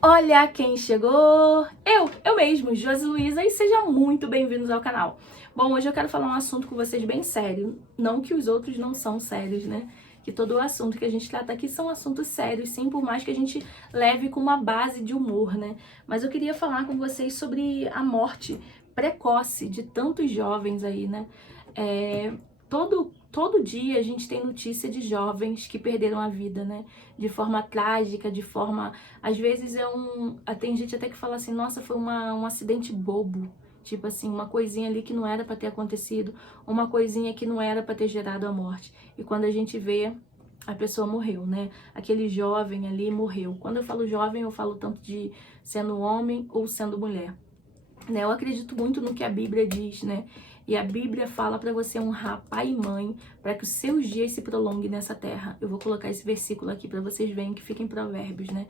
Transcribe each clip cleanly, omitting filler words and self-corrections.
Olha quem chegou! Eu mesmo, Josi Luiza, e sejam muito bem-vindos ao canal. Bom, hoje eu quero falar um assunto com vocês bem sério, não que os outros não são sérios, né? Que todo o assunto que a gente trata aqui são assuntos sérios, sim, por mais que a gente leve com uma base de humor, né? Mas eu queria falar com vocês sobre a morte precoce de tantos jovens aí, né? Todo dia a gente tem notícia de jovens que perderam a vida, né? De forma trágica, de forma... Às vezes tem gente até que fala assim, nossa, foi um acidente bobo. Tipo assim, uma coisinha ali que não era pra ter acontecido, uma coisinha que não era pra ter gerado a morte. E quando a gente vê, a pessoa morreu, né? Aquele jovem ali morreu. Quando eu falo jovem, eu falo tanto de sendo homem ou sendo mulher, né? Eu acredito muito no que a Bíblia diz, né? E a Bíblia fala para você honrar pai e mãe, para que os seus dias se prolonguem nessa terra. Eu vou colocar esse versículo aqui para vocês verem que fica em Provérbios, né?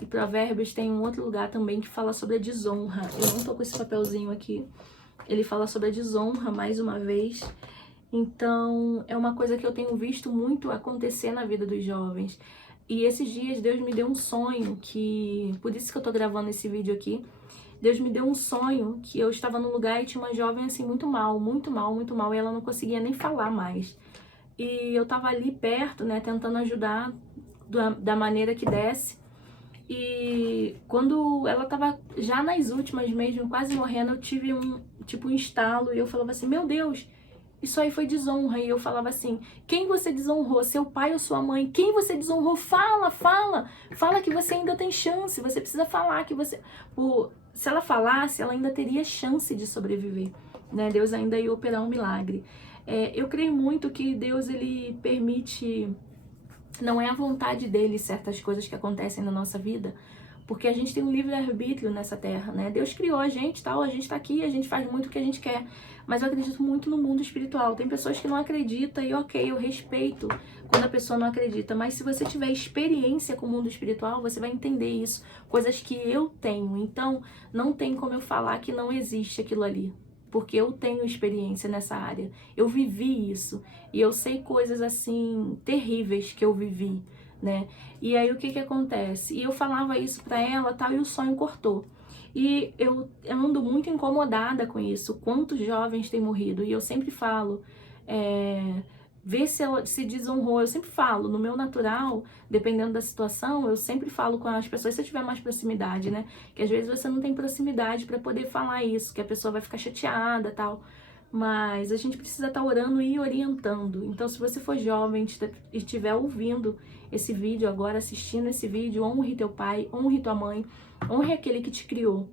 E Provérbios tem um outro lugar também que fala sobre a desonra. Eu não tô com esse papelzinho aqui. Ele fala sobre a desonra mais uma vez. Então, é uma coisa que eu tenho visto muito acontecer na vida dos jovens. E esses dias Deus me deu um sonho por isso que eu tô gravando esse vídeo aqui. Deus me deu um sonho que eu estava num lugar e tinha uma jovem assim muito mal, muito mal, muito mal, e ela não conseguia nem falar mais. E eu tava ali perto, né, tentando ajudar da maneira que desse. E quando ela tava já nas últimas mesmo, quase morrendo, eu tive um estalo e eu falava assim, meu Deus, isso aí foi desonra. E eu falava assim, quem você desonrou? Seu pai ou sua mãe? Quem você desonrou? Fala, fala. Fala que você ainda tem chance. Você precisa falar que você... Se ela falasse, ela ainda teria chance de sobreviver, né? Deus ainda ia operar um milagre. Eu creio muito que Deus, ele permite... Não é a vontade dele certas coisas que acontecem na nossa vida, porque a gente tem um livre-arbítrio nessa terra, né? Deus criou a gente, tal, a gente tá aqui, a gente faz muito o que a gente quer. Mas eu acredito muito no mundo espiritual. Tem pessoas que não acreditam e ok, eu respeito quando a pessoa não acredita. Mas se você tiver experiência com o mundo espiritual, você vai entender isso. Coisas que eu tenho. Então, não tem como eu falar que não existe aquilo ali. Porque eu tenho experiência nessa área. Eu vivi isso. E eu sei coisas assim terríveis que eu vivi, né? E aí o que que acontece? E eu falava isso pra ela, tal, e o sonho cortou. E eu ando muito incomodada com isso. Quantos jovens têm morrido? E eu sempre falo, ver se ela se desonrou. Eu sempre falo, no meu natural, dependendo da situação, eu sempre falo com as pessoas se eu tiver mais proximidade, né? Que às vezes você não tem proximidade pra poder falar isso, que a pessoa vai ficar chateada, tal. Mas a gente precisa estar orando e orientando. Então, se você for jovem e estiver ouvindo esse vídeo agora, assistindo esse vídeo, honre teu pai, honre tua mãe, honre aquele que te criou,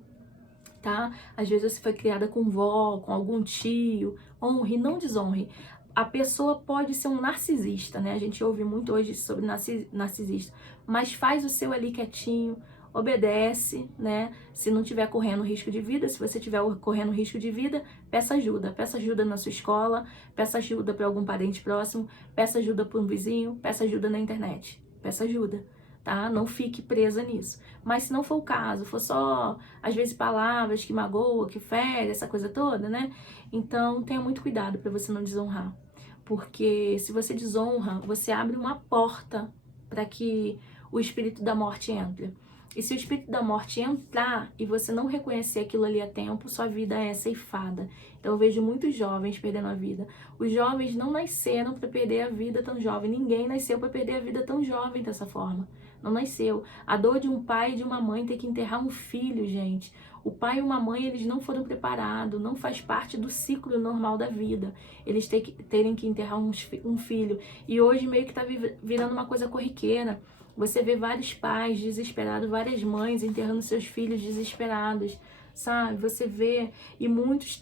tá? Às vezes você foi criada com vó, com algum tio, honre, não desonre. A pessoa pode ser um narcisista, né? A gente ouve muito hoje sobre narcisista, mas faz o seu ali quietinho, obedece, né? Se não tiver correndo risco de vida, se você tiver correndo risco de vida, peça ajuda na sua escola, peça ajuda para algum parente próximo, peça ajuda para um vizinho, peça ajuda na internet, peça ajuda, tá? Não fique presa nisso. Mas se não for o caso, for só, às vezes, palavras que magoam, que ferem, essa coisa toda, né? Então, tenha muito cuidado para você não desonrar. Porque se você desonra, você abre uma porta para que o espírito da morte entre. E se o espírito da morte entrar e você não reconhecer aquilo ali a tempo, sua vida é ceifada. Então eu vejo muitos jovens perdendo a vida. Os jovens não nasceram para perder a vida tão jovem. Ninguém nasceu para perder a vida tão jovem dessa forma. Não nasceu. A dor de um pai e de uma mãe ter que enterrar um filho, gente. O pai e uma mãe, eles não foram preparados, não faz parte do ciclo normal da vida. Eles terem que enterrar um filho. E hoje meio que tá virando uma coisa corriqueira. Você vê vários pais desesperados, várias mães enterrando seus filhos desesperados, sabe? Você vê, e muitos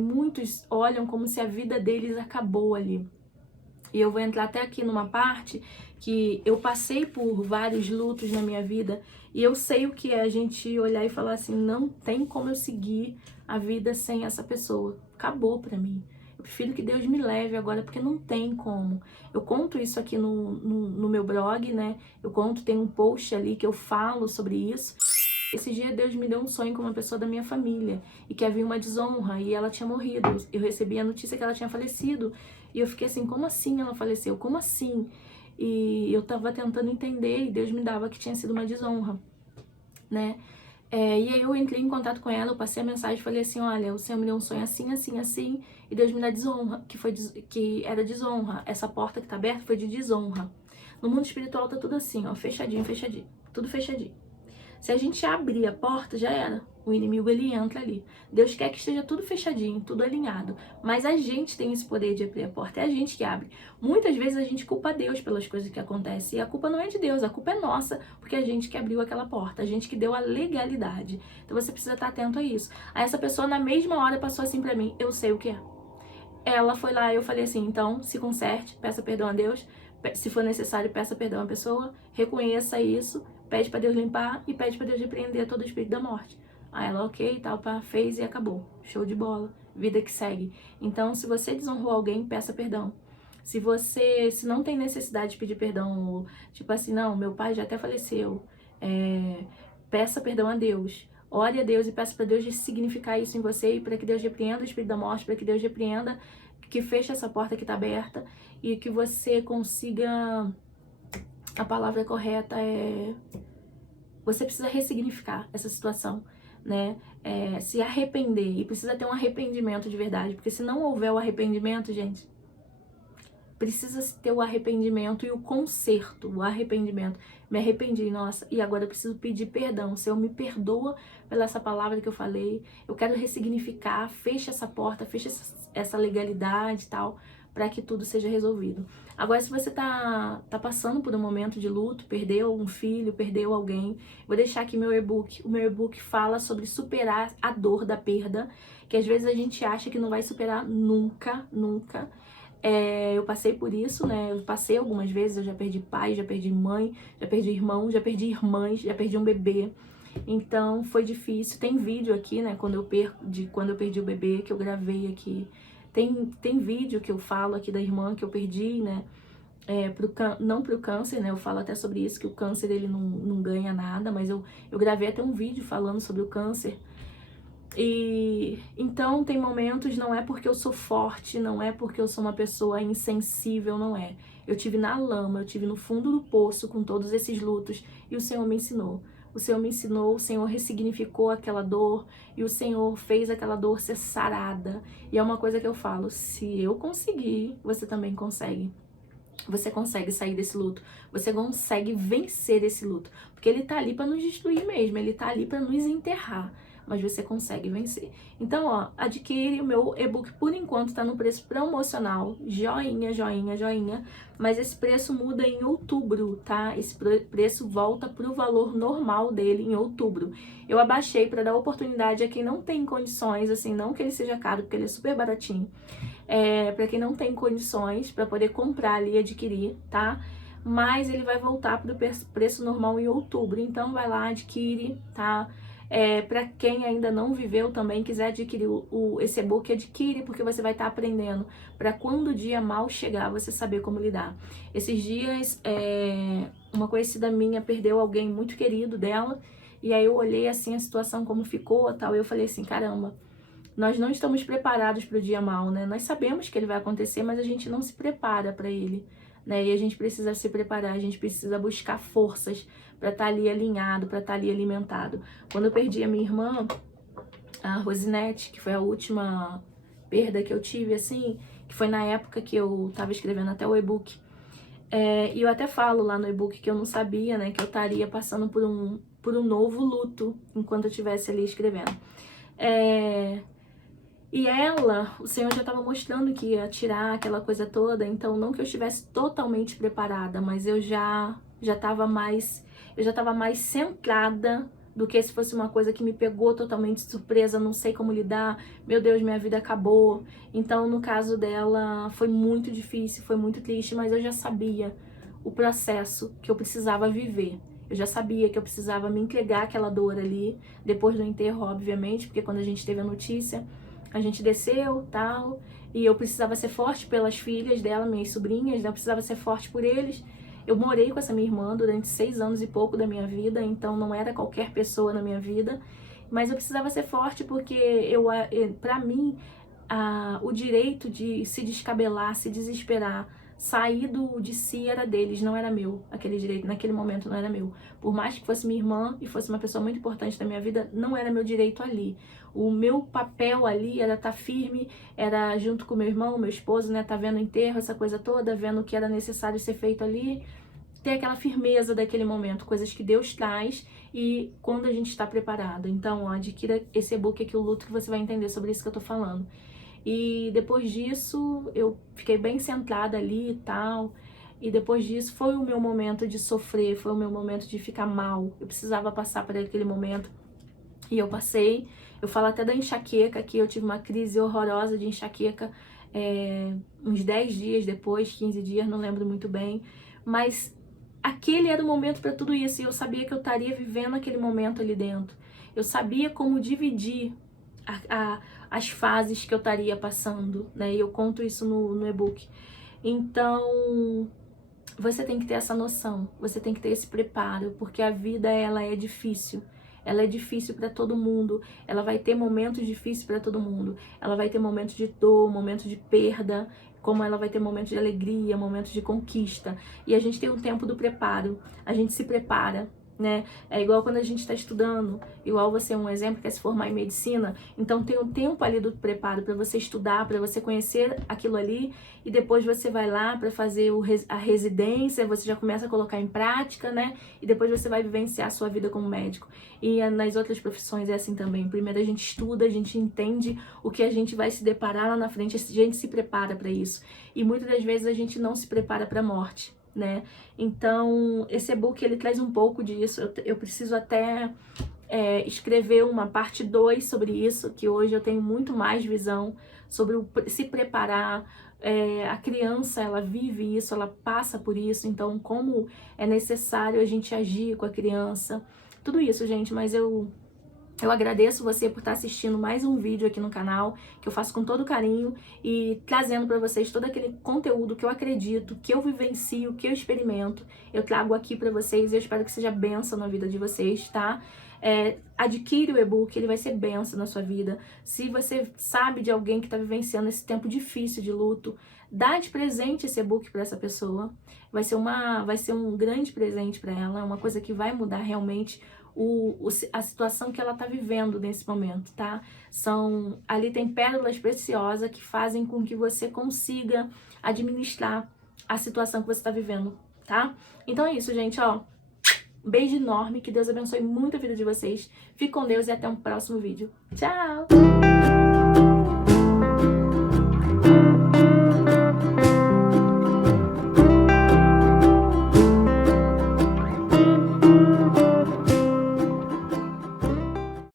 muitos olham como se a vida deles acabou ali. E eu vou entrar até aqui numa parte que eu passei por vários lutos na minha vida e eu sei o que é a gente olhar e falar assim, não tem como eu seguir a vida sem essa pessoa. Acabou pra mim. Eu prefiro que Deus me leve agora, porque não tem como. Eu conto isso aqui no meu blog, né? Eu conto, tem um post ali que eu falo sobre isso. Esse dia Deus me deu um sonho com uma pessoa da minha família e que havia uma desonra e ela tinha morrido. Eu recebi a notícia que ela tinha falecido e eu fiquei assim, como assim ela faleceu? Como assim? e eu tava tentando entender, e Deus me dava que tinha sido uma desonra, né? E aí eu entrei em contato com ela, eu passei a mensagem e falei assim, olha, o Senhor me deu um sonho assim, assim, assim, e Deus me dá desonra, que era desonra. Essa porta que tá aberta foi de desonra. No mundo espiritual tá tudo assim, ó, fechadinho, fechadinho, tudo fechadinho. Se a gente abrir a porta, já era. O inimigo, ele entra ali. Deus quer que esteja tudo fechadinho, tudo alinhado. Mas a gente tem esse poder de abrir a porta, é a gente que abre. Muitas vezes a gente culpa Deus pelas coisas que acontecem. E a culpa não é de Deus, a culpa é nossa, porque a gente que abriu aquela porta, a gente que deu a legalidade. Então você precisa estar atento a isso. Aí essa pessoa, na mesma hora, passou assim pra mim, eu sei o que é. Ela foi lá, eu falei assim, então se conserte, peça perdão a Deus, se for necessário, peça perdão à pessoa, reconheça isso, pede pra Deus limpar e pede pra Deus repreender todo o espírito da morte. Aí ela, ok, tal, pá, fez e acabou. Show de bola, vida que segue. Então, se você desonrou alguém, peça perdão. Se não tem necessidade de pedir perdão, ou, tipo assim, não, meu pai já até faleceu, peça perdão a Deus. Ore a Deus e peça para Deus significar isso em você e para que Deus repreenda o espírito da morte, para que Deus repreenda, que feche essa porta que está aberta e que você consiga... A palavra correta é... Você precisa ressignificar essa situação, né? Se arrepender, e precisa ter um arrependimento de verdade, porque se não houver o arrependimento, gente, precisa ter o arrependimento e o conserto, o arrependimento. Me arrependi, nossa, e agora eu preciso pedir perdão. Senhor, me perdoa pela essa palavra que eu falei. Eu quero ressignificar, fecha essa porta, fecha essa legalidade e tal, para que tudo seja resolvido. Agora, se você tá passando por um momento de luto, perdeu um filho, perdeu alguém, vou deixar aqui meu e-book. O meu e-book fala sobre superar a dor da perda, que às vezes a gente acha que não vai superar nunca, nunca. Eu passei por isso, né? Eu passei algumas vezes, eu já perdi pai, já perdi mãe, já perdi irmão, já perdi irmãs, já perdi um bebê. Então foi difícil. Tem vídeo aqui, né? Quando eu perdi o bebê, que eu gravei aqui. Tem vídeo que eu falo aqui da irmã que eu perdi, né? Não pro câncer, né? Eu falo até sobre isso, que o câncer ele não ganha nada, mas eu gravei até um vídeo falando sobre o câncer. E então tem momentos, não é porque eu sou forte, não é porque eu sou uma pessoa insensível, não é. Eu tive na lama, eu tive no fundo do poço com todos esses lutos e o Senhor me ensinou. O Senhor me ensinou, o Senhor ressignificou aquela dor e o Senhor fez aquela dor ser sarada. E é uma coisa que eu falo, se eu conseguir, você também consegue. Você consegue sair desse luto, você consegue vencer esse luto, porque ele tá ali para nos destruir mesmo, ele tá ali para nos enterrar, mas você consegue vencer. Então, ó, adquire o meu e-book, por enquanto tá no preço promocional, joinha, joinha, joinha, mas esse preço muda em outubro, tá? Esse preço volta pro valor normal dele em outubro. Eu abaixei para dar oportunidade a quem não tem condições, assim, não que ele seja caro, porque ele é super baratinho. Para quem não tem condições para poder comprar ali e adquirir, tá? Mas ele vai voltar para o preço normal em outubro, então vai lá, adquire, tá? Para quem ainda não viveu também, quiser adquirir esse e-book, adquire, porque você vai estar aprendendo para quando o dia mal chegar, você saber como lidar. Esses dias, uma conhecida minha perdeu alguém muito querido dela, e aí eu olhei assim a situação como ficou, tal, e eu falei assim, caramba, nós não estamos preparados para o dia mal, né? Nós sabemos que ele vai acontecer, mas a gente não se prepara para ele, né? E a gente precisa se preparar, a gente precisa buscar forças para estar ali alinhado, para estar ali alimentado. Quando eu perdi a minha irmã, a Rosinete, que foi a última perda que eu tive, assim, que foi na época que eu estava escrevendo até o e-book. E eu até falo lá no e-book que eu não sabia, né? Que eu estaria passando por um novo luto enquanto eu estivesse ali escrevendo. E ela, o Senhor já estava mostrando que ia tirar aquela coisa toda, então não que eu estivesse totalmente preparada, mas eu já estava mais centrada do que se fosse uma coisa que me pegou totalmente de surpresa, não sei como lidar, meu Deus, minha vida acabou. Então, no caso dela, foi muito difícil, foi muito triste, mas eu já sabia o processo que eu precisava viver. Eu já sabia que eu precisava me entregar àquela dor ali, depois do enterro, obviamente, porque quando a gente teve a notícia, a gente desceu, tal, e eu precisava ser forte pelas filhas dela, minhas sobrinhas, né? Eu precisava ser forte por eles. Eu morei com essa minha irmã durante 6 anos e pouco da minha vida, então não era qualquer pessoa na minha vida, mas eu precisava ser forte porque pra mim, o direito de se descabelar, se desesperar, sair de si era deles, não era meu. Aquele direito, naquele momento, não era meu. Por mais que fosse minha irmã e fosse uma pessoa muito importante na minha vida, não era meu direito ali. O meu papel ali era estar firme, era junto com meu irmão, meu esposo, né, tá vendo o enterro, essa coisa toda, vendo o que era necessário ser feito ali, ter aquela firmeza daquele momento, coisas que Deus traz e quando a gente está preparado. Então, ó, adquira esse e-book aqui, O Luto, que você vai entender sobre isso que eu tô falando. E depois disso, eu fiquei bem centrada ali e tal. E depois disso, foi o meu momento de sofrer, foi o meu momento de ficar mal. Eu precisava passar por aquele momento. E eu passei. Eu falo até da enxaqueca aqui, eu tive uma crise horrorosa de enxaqueca uns 10 dias depois, 15 dias, não lembro muito bem. Mas aquele era o momento para tudo isso. E eu sabia que eu estaria vivendo aquele momento ali dentro. Eu sabia como dividir as fases que eu estaria passando, né? E eu conto isso no e-book. Então, você tem que ter essa noção, você tem que ter esse preparo, porque a vida, ela é difícil. Ela é difícil para todo mundo, ela vai ter momentos difíceis para todo mundo. Ela vai ter momentos de dor, momentos de perda, como ela vai ter momentos de alegria, momentos de conquista. E a gente tem um tempo do preparo, a gente se prepara, né? É igual quando a gente está estudando, igual você, um exemplo, quer se formar em medicina, então tem um tempo ali do preparo para você estudar, para você conhecer aquilo ali, e depois você vai lá para fazer a residência, você já começa a colocar em prática, né? E depois você vai vivenciar a sua vida como médico. E nas outras profissões é assim também. Primeiro a gente estuda, a gente entende o que a gente vai se deparar lá na frente, a gente se prepara para isso. E muitas das vezes a gente não se prepara para a morte, né? Então, esse e-book, ele traz um pouco disso. Eu preciso até escrever uma parte 2 sobre isso, que hoje eu tenho muito mais visão sobre se preparar. A criança, ela vive isso, ela passa por isso, então como é necessário a gente agir com a criança. Tudo isso, gente, mas eu agradeço você por estar assistindo mais um vídeo aqui no canal, que eu faço com todo carinho e trazendo para vocês todo aquele conteúdo que eu acredito, que eu vivencio, que eu experimento. Eu trago aqui para vocês e eu espero que seja bênção na vida de vocês, tá? Adquire o e-book, ele vai ser bênção na sua vida. Se você sabe de alguém que está vivenciando esse tempo difícil de luto, dá de presente esse e-book para essa pessoa. Vai ser um grande presente para ela, uma coisa que vai mudar realmente a situação que ela está vivendo nesse momento, tá? Ali tem pérolas preciosas que fazem com que você consiga administrar a situação que você está vivendo, tá? Então é isso, gente, ó. Um beijo enorme, que Deus abençoe muito a vida de vocês. Fique com Deus e até um próximo vídeo. Tchau!